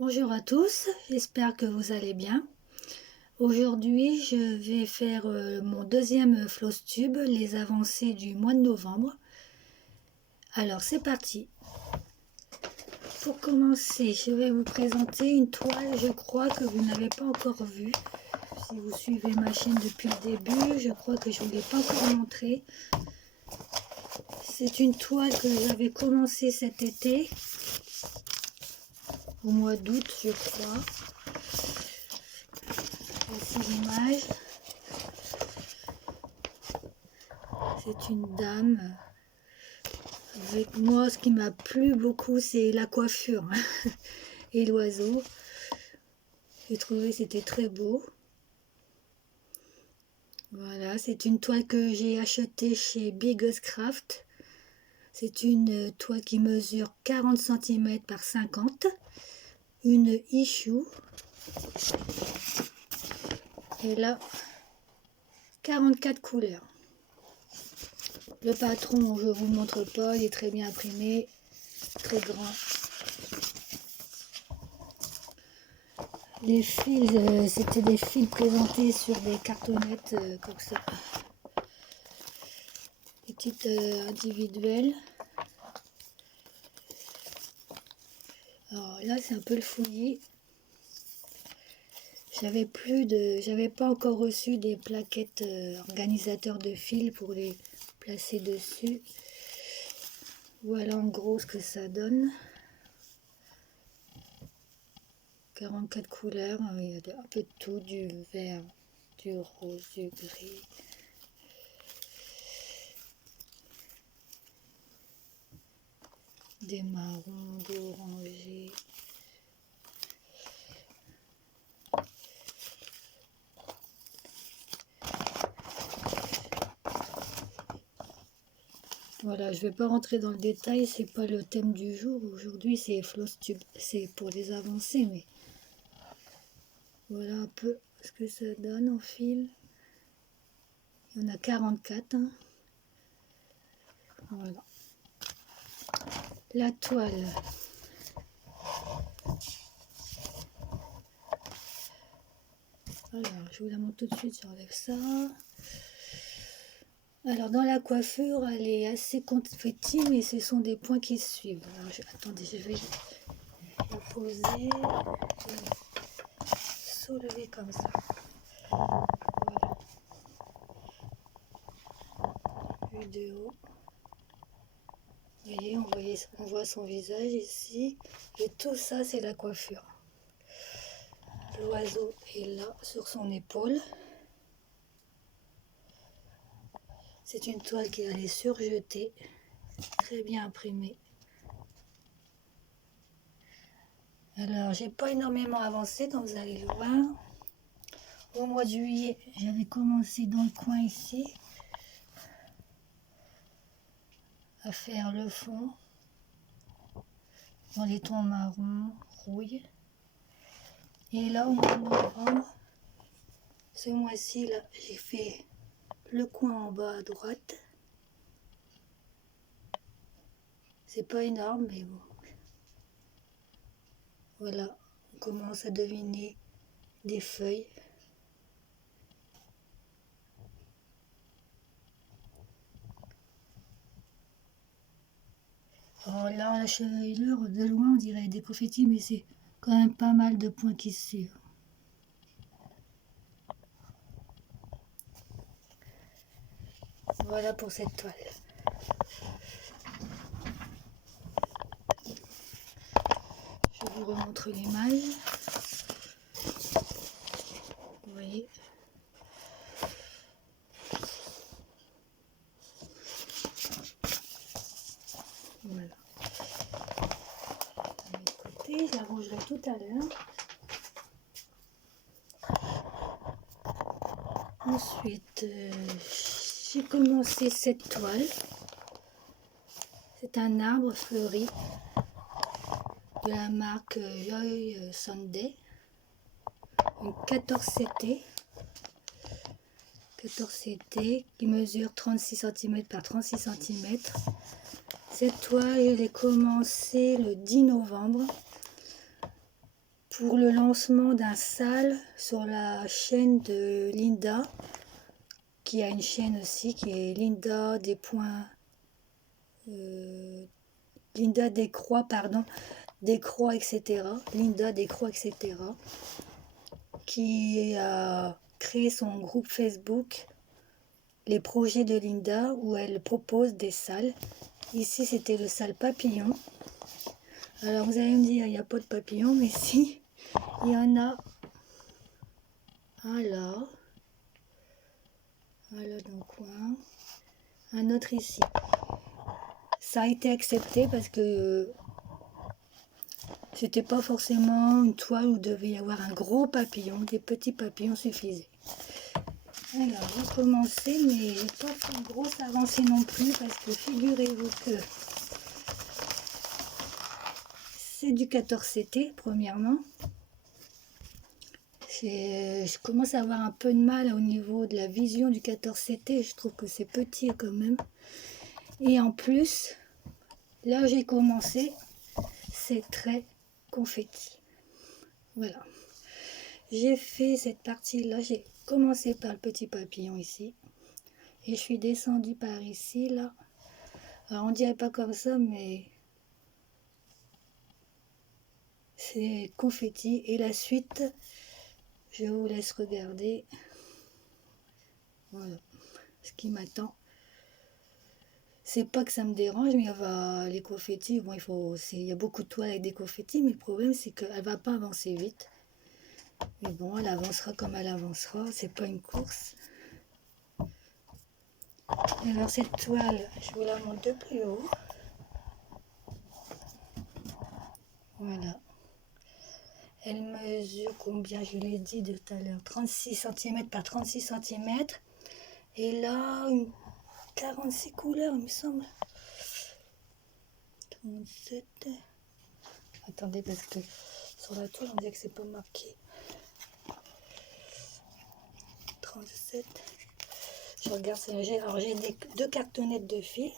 Bonjour à tous, j'espère que vous allez bien. Aujourd'hui, je vais faire mon deuxième floss tube, les avancées du mois de novembre. Alors, c'est parti. Pour commencer, je vais vous présenter une toile, je crois que vous n'avez pas encore vue. Si vous suivez ma chaîne depuis le début, je crois que je ne vous l'ai pas encore montrée. C'est une toile que j'avais commencé cet été, au mois d'août, je crois. Voici l'image. C'est une dame. Avec moi, ce qui m'a plu beaucoup, c'est la coiffure et l'oiseau. J'ai trouvé que c'était très beau. Voilà, c'est une toile que j'ai achetée chez Biggest Craft. C'est une toile qui mesure 40 cm par 50. Une issue. Et là, 44 couleurs. Le patron, je ne vous montre pas, il est très bien imprimé, très grand. Les fils, c'était des fils présentés sur des cartonnettes comme ça. Des petites individuelles. Alors là, c'est un peu le fouillis. J'avais pas encore reçu des plaquettes organisateurs de fils pour les placer dessus. Voilà en gros ce que ça donne. 44 couleurs, il y a un peu de tout, du vert, du rose, du gris. Des marrons, des orangés. Voilà, je ne vais pas rentrer dans le détail, c'est pas le thème du jour. Aujourd'hui, c'est floss tube, c'est pour les avancées, mais voilà un peu ce que ça donne en fil. Il y en a 44. Hein. Voilà. La toile. Alors, je vous la montre tout de suite, j'enlève ça. Alors, dans la coiffure, elle est assez confetti, mais ce sont des points qui suivent. Alors, attendez, je vais la poser. Soulever comme ça. Voilà. Vue de haut. Vous voyez, on voit son visage ici. Et tout ça, c'est la coiffure. L'oiseau est là, sur son épaule. C'est une toile qui est surjetée, très bien imprimée. Alors, j'ai pas énormément avancé, comme vous allez le voir. Au mois de juillet, j'avais commencé dans le coin ici à faire le fond dans les tons marron, rouille. Et là, au mois de novembre, ce mois-ci, là, j'ai fait le coin en bas à droite. C'est pas énorme, mais bon. Voilà, on commence à deviner des feuilles. Alors là, la chevelure, de loin, on dirait des confettis, mais c'est quand même pas mal de points qui se suivent. Voilà pour cette toile. Je vous remontre l'image. Vous voyez. Voilà. De l'autre côté, je la rangerai tout à l'heure. Ensuite, j'ai commencé cette toile. C'est un arbre fleuri de la marque Joy Sunday. Une 14CT. 14CT qui mesure 36 cm par 36 cm. Cette toile, elle est commencée le 10 novembre. pour le lancement d'un sale sur la chaîne de Linda, qui a une chaîne aussi qui est Linda des points, Linda Descroix, pardon, Descroix, etc. Linda Descroix, etc. Qui a créé son groupe Facebook Les projets de Linda, où elle propose des salles. Ici, c'était le sale papillon. Alors, vous allez me dire, il n'y a pas de papillon, mais si, il y en a. Alors, voilà dans le coin. Un autre ici. Ça a été accepté parce que c'était pas forcément une toile où devait y avoir un gros papillon. Des petits papillons suffisaient. Alors, on va commencer, mais j'ai pas fait une grosse avancée non plus parce que figurez-vous que c'est du 14CT, premièrement. Je commence à avoir un peu de mal au niveau de la vision du 14CT. Je trouve que c'est petit quand même. Et en plus, là où j'ai commencé, c'est très confetti. Voilà. J'ai fait cette partie-là. J'ai commencé par le petit papillon ici. Et je suis descendue par ici, là. Alors, on dirait pas comme ça, mais c'est confetti. Et la suite, je vous laisse regarder. Voilà ce qui m'attend. C'est pas que ça me dérange, mais les confettis, bon, il y a beaucoup de toiles avec des confettis, mais le problème c'est qu'elle va pas avancer vite. Mais bon, elle avancera comme elle avancera, c'est pas une course. Alors cette toile, je vous la montre de plus haut. Voilà. Elle mesure combien, je l'ai dit tout à l'heure, 36 cm par 36 cm. Et là, 46 couleurs, il me semble. 37. Attendez, parce que sur la toile, on dirait que c'est pas marqué. 37. Je regarde, alors j'ai deux cartonnettes de fil.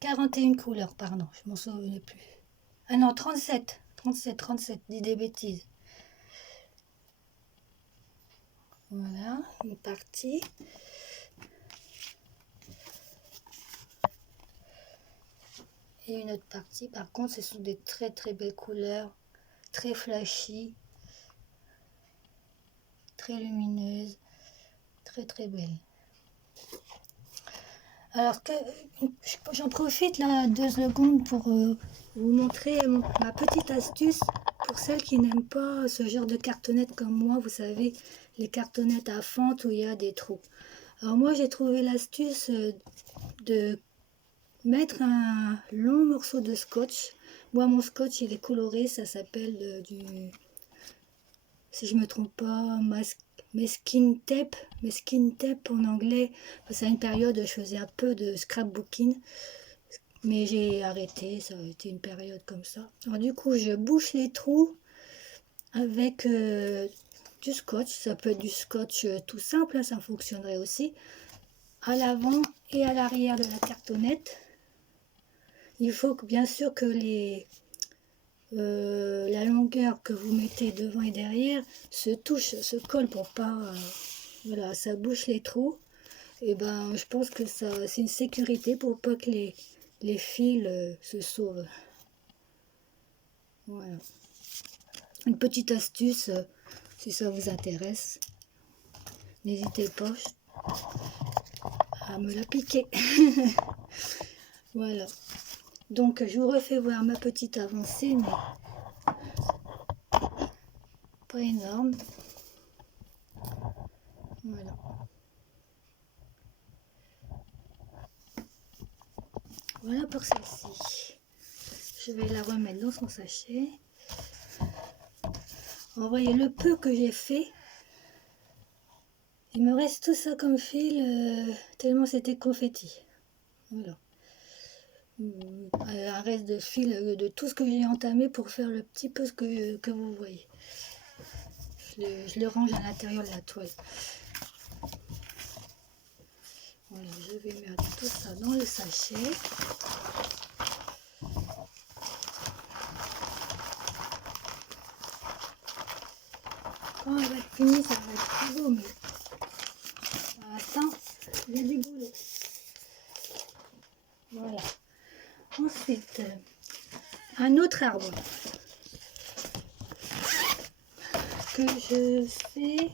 41 couleurs, pardon, je m'en souvenais plus. Ah non, 37, dis des bêtises. Voilà, une partie. Et une autre partie, par contre, ce sont des très très belles couleurs, très flashy, très lumineuses, très très belles. Alors, j'en profite là 2 secondes pour vous montrer ma petite astuce pour celles qui n'aiment pas ce genre de cartonnettes comme moi, vous savez, les cartonnettes à fente où il y a des trous. Alors moi, j'ai trouvé l'astuce de mettre un long morceau de scotch. Moi, mon scotch, il est coloré, ça s'appelle si je me trompe pas, Meskin tape en anglais. Parce qu'à une période, je faisais un peu de scrapbooking, mais j'ai arrêté, ça a été une période comme ça. Alors du coup, je bouche les trous avec du scotch. Ça peut être du scotch tout simple, hein, ça fonctionnerait aussi. À l'avant et à l'arrière de la cartonnette. Il faut bien sûr que la longueur que vous mettez devant et derrière se touche, se colle pour pas... voilà, ça bouche les trous. Et ben, je pense que c'est une sécurité pour pas que les fils se sauvent. Voilà. Une petite astuce, si ça vous intéresse. N'hésitez pas à me la piquer. Voilà. Donc, je vous refais voir ma petite avancée, mais pas énorme. Voilà. Voilà pour celle-ci. Je vais la remettre dans son sachet. Vous voyez le peu que j'ai fait. Il me reste tout ça comme fil, tellement c'était confetti. Voilà. Un reste de fil de tout ce que j'ai entamé pour faire le petit peu ce que vous voyez. Je le range à l'intérieur de la toile. Voilà, je vais mettre tout ça dans le sachet. Quand elle va être finie, ça va être très beau, mais pour l'instant, il y a du boulot. Voilà. Ensuite, un autre arbre que je fais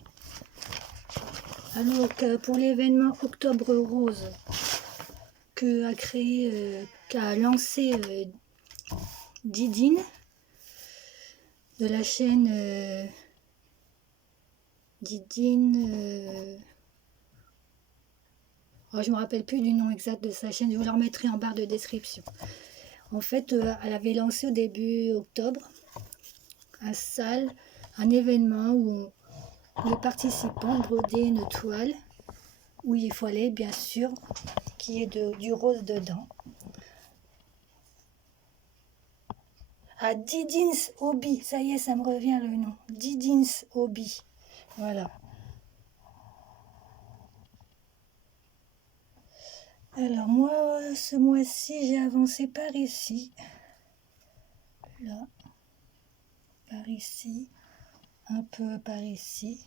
alors que pour l'événement Octobre Rose qu'a lancé Didine de la chaîne Didine. Oh, je ne me rappelle plus du nom exact de sa chaîne, je vous la remettrai en barre de description. En fait, elle avait lancé au début octobre un événement où les participants brodaient une toile où il fallait bien sûr qu'il y ait du rose dedans. À Didin's Hobby, ça y est, ça me revient le nom. Didin's Hobby, voilà. Alors moi, ce mois-ci, j'ai avancé par ici. Là, par ici, un peu par ici.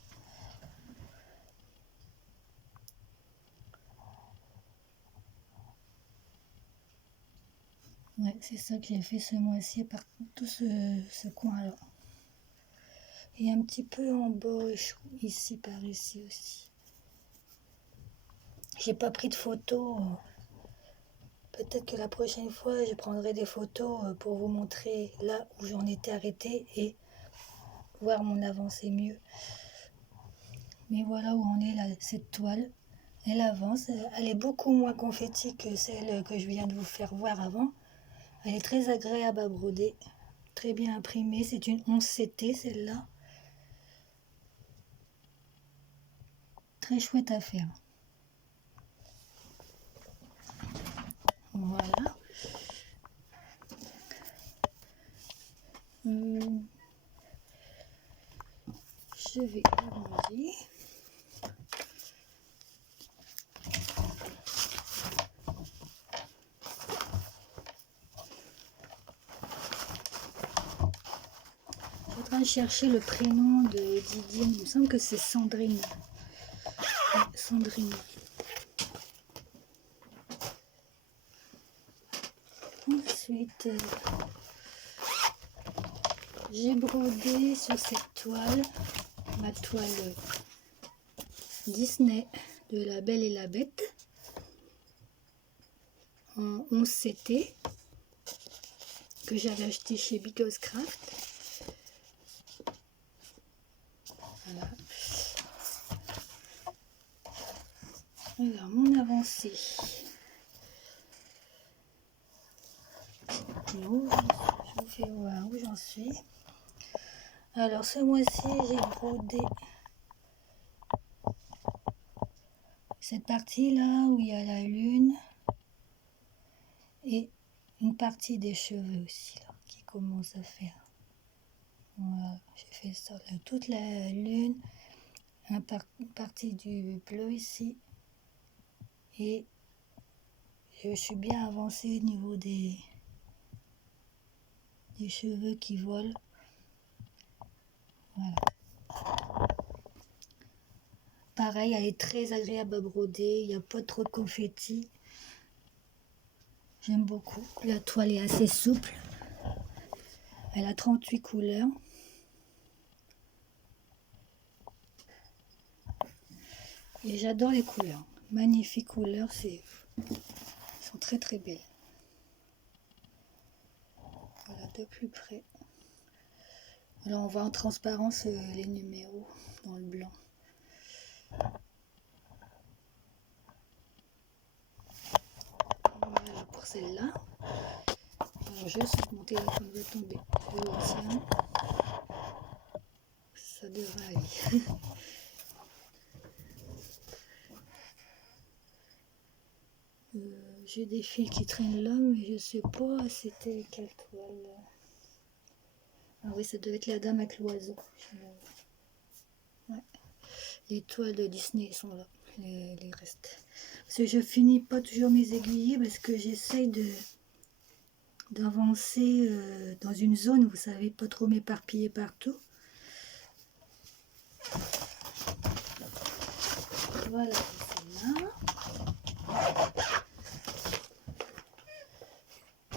Ouais, c'est ça que j'ai fait ce mois-ci par tout ce coin-là. Et un petit peu en bas, ici, par ici aussi. J'ai pas pris de photos. Peut-être que la prochaine fois, je prendrai des photos pour vous montrer là où j'en étais arrêtée et voir mon avancée mieux. Mais voilà où en est cette toile. Elle avance. Elle est beaucoup moins confetti que celle que je viens de vous faire voir avant. Elle est très agréable à broder. Très bien imprimée. C'est une 11CT celle-là. Très chouette à faire. Voilà. Je vais arranger. Je suis en train de chercher le prénom de Didine. Il me semble que c'est Sandrine. Ouais, Sandrine. Ensuite, j'ai brodé sur cette toile, ma toile Disney de La Belle et la Bête en 11CT que j'avais acheté chez Bigos Craft. Voilà. Alors, mon avancée. Je vous fais voir où j'en suis. Alors, ce mois-ci, j'ai brodé cette partie-là où il y a la lune et une partie des cheveux aussi, là, qui commence à faire. Voilà, j'ai fait ça, là, toute la lune, une partie du bleu ici, et je suis bien avancée au niveau des cheveux qui volent. Voilà. Pareil, elle est très agréable à broder, il n'y a pas trop de confetti. J'aime beaucoup. La toile est assez souple. Elle a 38 couleurs. Et j'adore les couleurs. Magnifiques couleurs, elles sont très très belles. Voilà, de plus près. Alors on voit en transparence les numéros dans le blanc. Voilà pour celle-là. Alors je sais que mon téléphone va tomber. Je le tiens. Ça devrait aller. J'ai des fils qui traînent là, mais je sais pas c'était quelle toile. Ah oui, ça devait être la dame avec l'oiseau. Ouais. Les toiles de Disney sont là, les restes. Parce que je finis pas toujours mes aiguillés parce que j'essaye d'avancer dans une zone, vous savez, pas trop m'éparpiller partout. Voilà celle-là.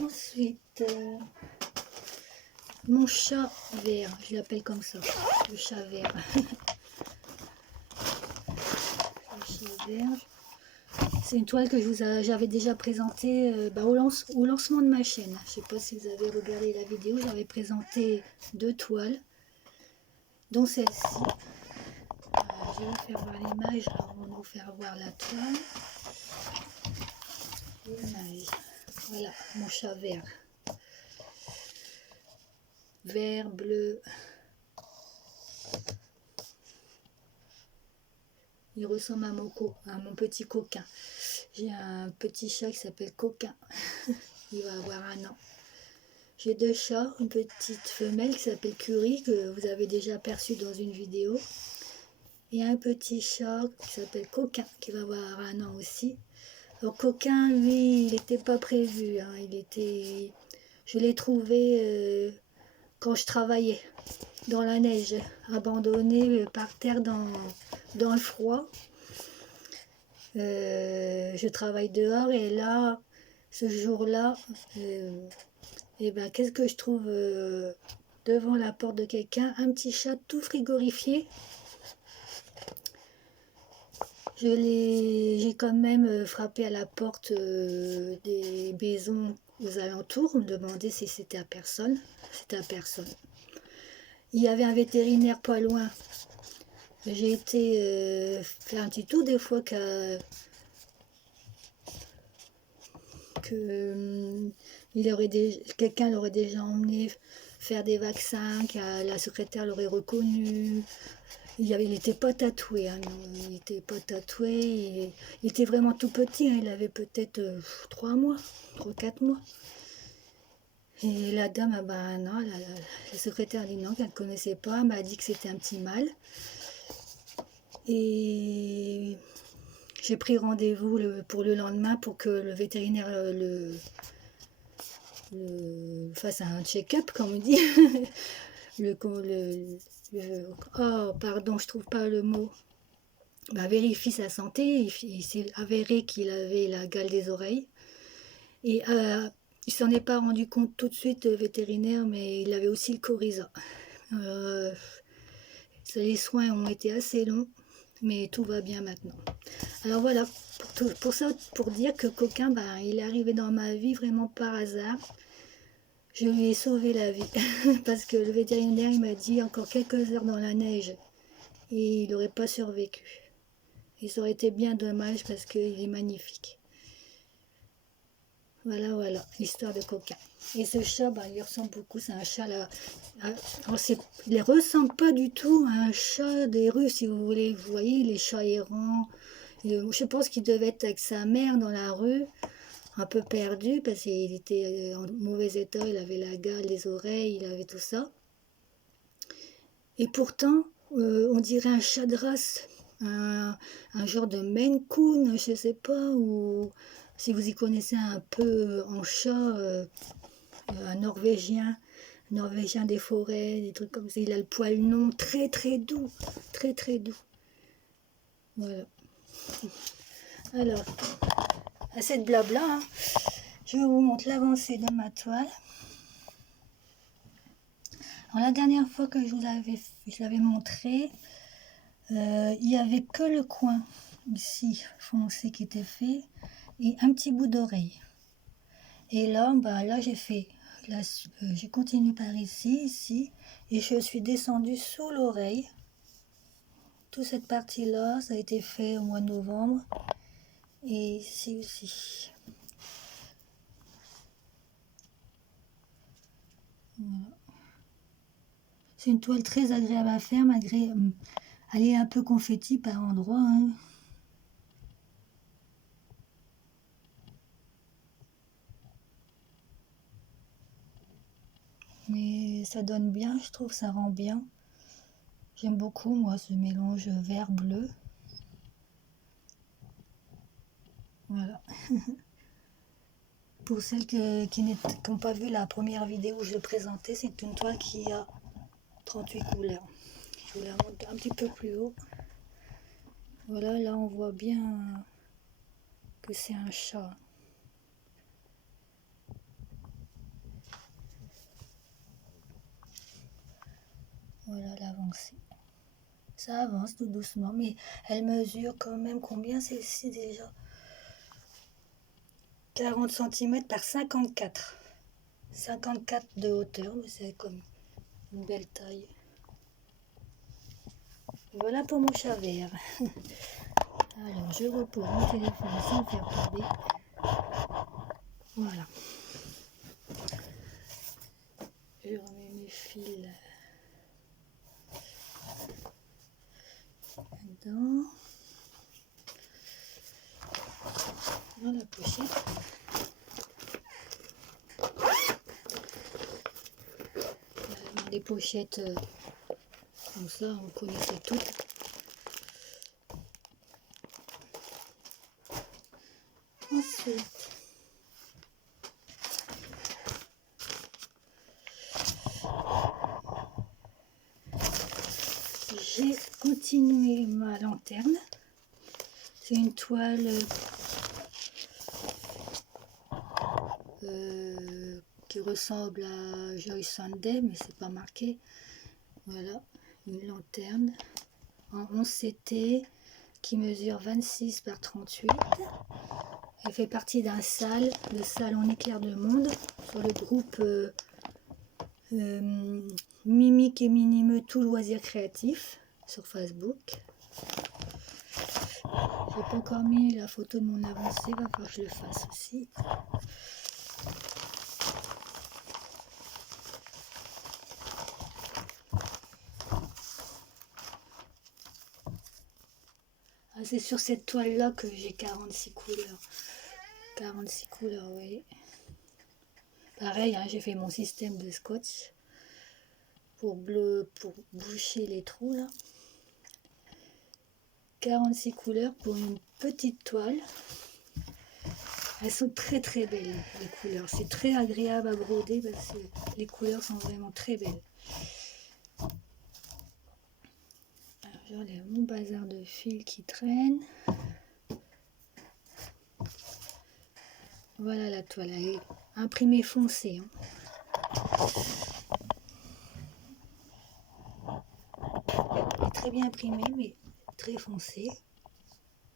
Ensuite, mon chat vert, je l'appelle comme ça, le chat vert. Le chat vert. C'est une toile que j'avais déjà présentée au lancement de ma chaîne. Je ne sais pas si vous avez regardé la vidéo, j'avais présenté 2 toiles, dont celle-ci. Je vais vous faire voir l'image avant de vous faire voir la toile. L'image. Voilà, mon chat vert. Vert, bleu. Il ressemble à mon petit coquin. J'ai un petit chat qui s'appelle Coquin. Il va avoir 1 an. J'ai 2 chats, une petite femelle qui s'appelle Curie, que vous avez déjà aperçu dans une vidéo. Et un petit chat qui s'appelle Coquin, qui va avoir 1 an aussi. Alors Coquin, lui, il n'était pas prévu. Hein. Je l'ai trouvé quand je travaillais dans la neige, abandonné par terre dans le froid. Je travaille dehors et là, ce jour-là, qu'est-ce que je trouve devant la porte de quelqu'un? Un petit chat tout frigorifié. J'ai quand même frappé à la porte des maisons aux alentours, me demander si c'était à personne. C'était à personne. Il y avait un vétérinaire pas loin. J'ai été faire un petit tour des fois quelqu'un l'aurait déjà emmené faire des vaccins, que la secrétaire l'aurait reconnu. Il n'était pas tatoué, hein, non, il n'était pas tatoué, il était vraiment tout petit, hein, il avait peut-être 3 mois, 3-4 mois. Et la dame, non, la secrétaire a dit non, qu'elle ne connaissait pas, elle m'a dit que c'était un petit mâle. Et j'ai pris rendez-vous pour le lendemain pour que le vétérinaire fasse un check-up, comme on dit. Oh, pardon, je trouve pas le mot. Vérifie sa santé. Il s'est avéré qu'il avait la gale des oreilles. Et il s'en est pas rendu compte tout de suite, le vétérinaire, mais il avait aussi le coryza. Les soins ont été assez longs, mais tout va bien maintenant. Alors voilà, pour dire que Coquin, il est arrivé dans ma vie vraiment par hasard. Je lui ai sauvé la vie, parce que le vétérinaire il m'a dit encore quelques heures dans la neige, et il n'aurait pas survécu. Et ça aurait été bien dommage, parce qu'il est magnifique. Voilà, l'histoire de Coquin. Et ce chat, il ressemble beaucoup, c'est un chat là. Il ne ressemble pas du tout à un chat des rues, si vous voulez. Vous voyez, les chats errants. Je pense qu'il devait être avec sa mère dans la rue, un peu perdu, parce qu'il était en mauvais état, il avait la gale, les oreilles, il avait tout ça. Et pourtant, on dirait un chat de race, un genre de Maine Coon, je ne sais pas, ou si vous y connaissez un peu en chat, un norvégien des forêts, des trucs comme ça. Il a le poil long, très très doux, très très doux. Voilà. Alors, assez de blabla, hein. Je vous montre l'avancée de ma toile. Alors, la dernière fois que je l'avais montré, il n'y avait que le coin ici foncé qui était fait et un petit bout d'oreille. Et là, là j'ai continué par ici, et je suis descendue sous l'oreille. Toute cette partie-là, ça a été fait au mois de novembre. Et ici aussi. Voilà. C'est une toile très agréable à faire, malgré elle est un peu confetti par endroits. Hein. Mais ça donne bien, je trouve, ça rend bien. J'aime beaucoup, moi, ce mélange vert-bleu. Voilà. Pour celles qui n'ont pas vu la première vidéo où je le présentais, c'est une toile qui a 38 couleurs. Je vous la montre un petit peu plus haut. Voilà, là on voit bien que c'est un chat. Voilà l'avancée. Ça avance tout doucement, mais elle mesure quand même combien celle-ci déjà? 40 cm par 54. 54 de hauteur, mais c'est comme une belle taille. Voilà pour mon chat vert. Alors je repose mon téléphone sans faire tomber. Voilà. Je remets mes fils dedans. Dans la pochette. Dans les pochettes comme ça, on connaissait toutes. Ensuite, j'ai continué ma lanterne. C'est une toile qui ressemble à Joy Sunday, mais c'est pas marqué. Voilà, une lanterne en 11 CT qui mesure 26 par 38. Elle fait partie d'un SAL, le Salon Éclair de Monde, sur le groupe Mimique et Minimeux Tout Loisir Créatif sur Facebook. J'ai pas encore mis la photo de mon avancée, va falloir que je le fasse aussi. Ah, c'est sur cette toile là que j'ai 46 couleurs. 46 couleurs, vous voyez. Pareil, hein, j'ai fait mon système de scotch pour boucher les trous là. 46 couleurs pour une petite toile. Elles sont très très belles les couleurs. C'est très agréable à broder parce que les couleurs sont vraiment très belles. Alors j'enlève mon bazar de fil qui traîne. Voilà la toile, elle est imprimée foncée. Hein. Elle est très bien imprimée mais très foncée.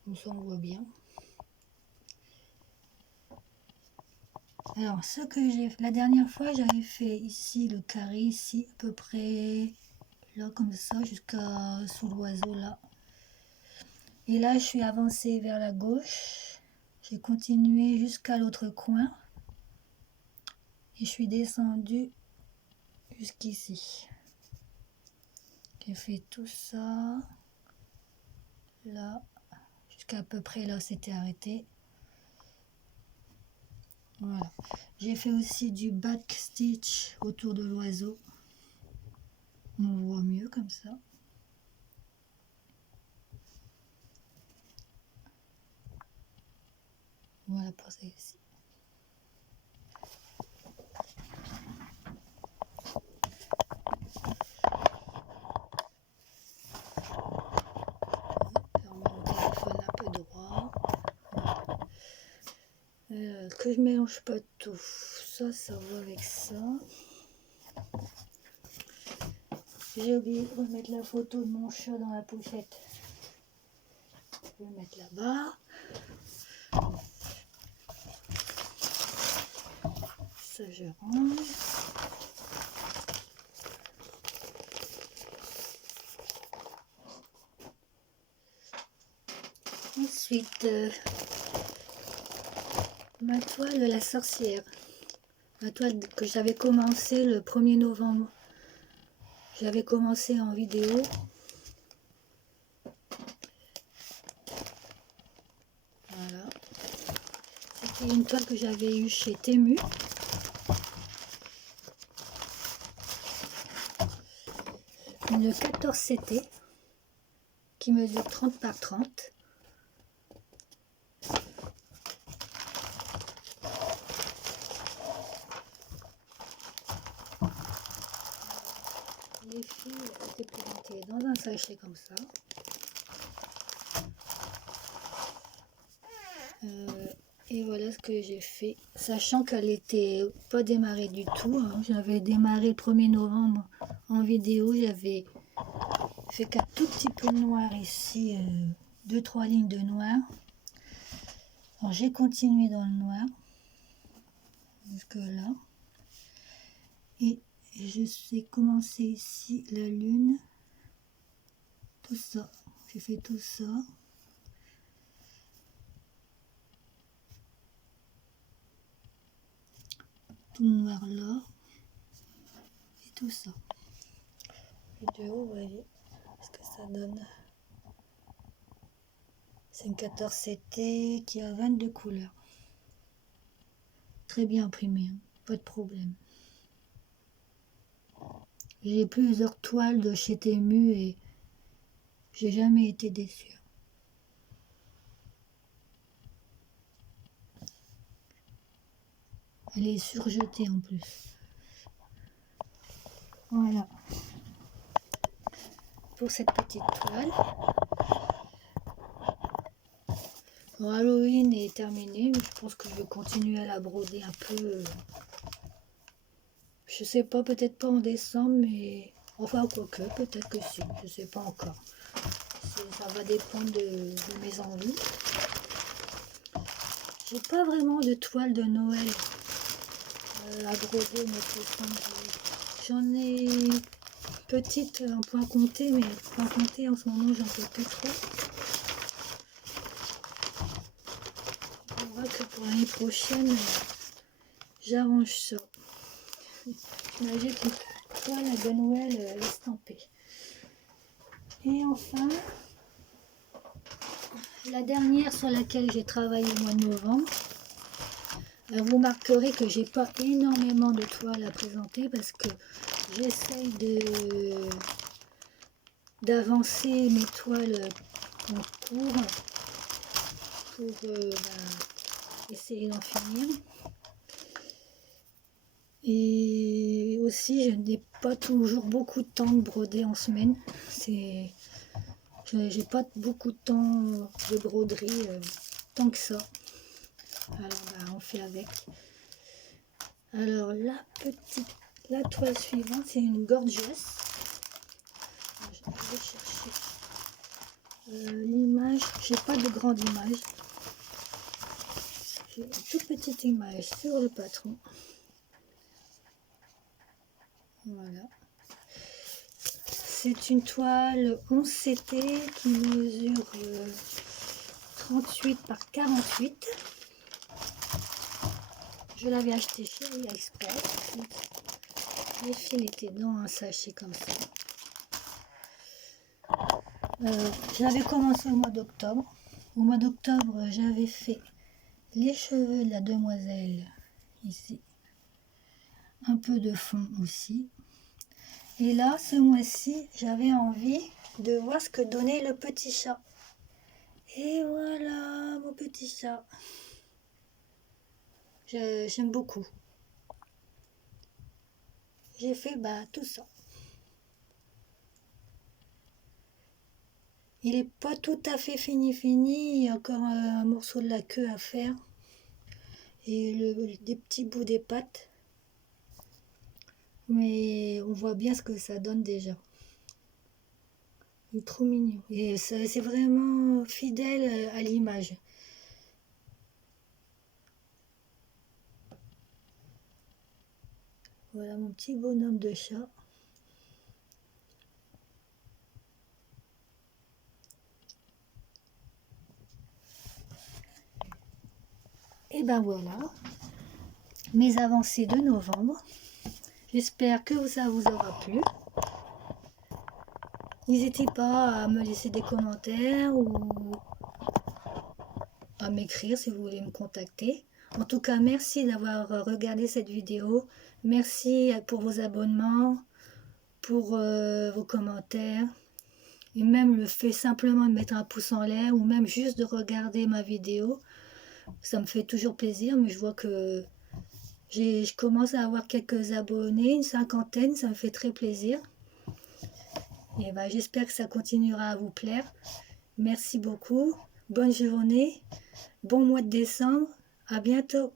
Comme ça on voit bien. Alors, ce que j'ai la dernière fois, j'avais fait ici le carré, ici à peu près, là comme ça, jusqu'à sous l'oiseau là. Et là, je suis avancée vers la gauche. J'ai continué jusqu'à l'autre coin. Et je suis descendue jusqu'ici. J'ai fait tout ça, là, jusqu'à peu près là, c'était arrêté. Voilà. J'ai fait aussi du back stitch autour de l'oiseau. On voit mieux comme ça. Voilà pour ça ici. Je remets mon téléphone un peu droit. Que je mélange pas tout. Ça va avec ça. J'ai oublié de remettre la photo de mon chat dans la pochette. Je vais le mettre là-bas. Ça, je range. Ensuite, ma toile de la sorcière. Ma toile que j'avais commencé le 1er novembre. J'avais commencé en vidéo. Voilà. C'était une toile que j'avais eue chez Temu. Une 14 CT qui mesure 30 par 30. Les fils étaient plantés dans un sachet comme ça. Et voilà ce que j'ai fait, sachant qu'elle était pas démarrée du tout, hein. J'avais démarré le 1er novembre en vidéo, j'avais fait qu'un tout petit peu de noir ici, 2-3 lignes de noir. Alors j'ai continué dans le noir jusque là, et j'ai commencé ici la lune, tout ça, j'ai fait tout ça. Tout noir là, et tout ça. Et de haut, vous voyez ce que ça donne. C'est une 14 CT qui a 22 couleurs. Très bien imprimé, hein, pas de problème. J'ai plusieurs toiles de chez Temu et j'ai jamais été déçue. Elle est surjetée en plus. Voilà. Pour cette petite toile. Bon, Halloween est terminé, mais je pense que je vais continuer à la broder un peu. Je sais pas, peut-être pas en décembre, mais enfin quoique, peut-être que si, je sais pas encore. Ça va dépendre de mes envies. J'ai pas vraiment de toile de Noël à broder, j'en ai une petite en point compté, mais point compté en ce moment j'en fais plus trop. On voit que pour l'année prochaine j'arrange ça. J'imagine une toile de Noël estampée. Et enfin, la dernière sur laquelle j'ai travaillé au mois de novembre. Vous remarquerez que j'ai pas énormément de toiles à présenter parce que j'essaye d'avancer mes toiles en cours pour essayer d'en finir. Et aussi, je n'ai pas toujours beaucoup de temps de broder en semaine. J'ai pas beaucoup de temps de broderie tant que ça. Alors on fait avec. Alors la toile suivante, c'est une gorgeous. Je vais chercher l'image. J'ai pas de grande image. J'ai une toute petite image sur le patron. Voilà. C'est une toile 11 CT qui mesure 38 par 48. Je l'avais acheté chez AliExpress. Les fils étaient dans un sachet comme ça. J'avais commencé au mois d'octobre. Au mois d'octobre, j'avais fait les cheveux de la demoiselle ici. Un peu de fond aussi. Et là, ce mois-ci, j'avais envie de voir ce que donnait le petit chat. Et voilà, mon petit chat. J'aime beaucoup. J'ai fait tout ça. Il n'est pas tout à fait fini. Il y a encore un morceau de la queue à faire. Et des petits bouts des pattes. Mais on voit bien ce que ça donne déjà. Il est trop mignon. Et c'est vraiment fidèle à l'image. Voilà mon petit bonhomme de chat. Et ben voilà, mes avancées de novembre. J'espère que ça vous aura plu. N'hésitez pas à me laisser des commentaires ou à m'écrire si vous voulez me contacter. En tout cas, merci d'avoir regardé cette vidéo. Merci pour vos abonnements, pour vos commentaires. Et même le fait simplement de mettre un pouce en l'air ou même juste de regarder ma vidéo. Ça me fait toujours plaisir, mais je vois que je commence à avoir quelques abonnés, une cinquantaine, ça me fait très plaisir. Et j'espère que ça continuera à vous plaire. Merci beaucoup, bonne journée, Bon mois de décembre, à bientôt.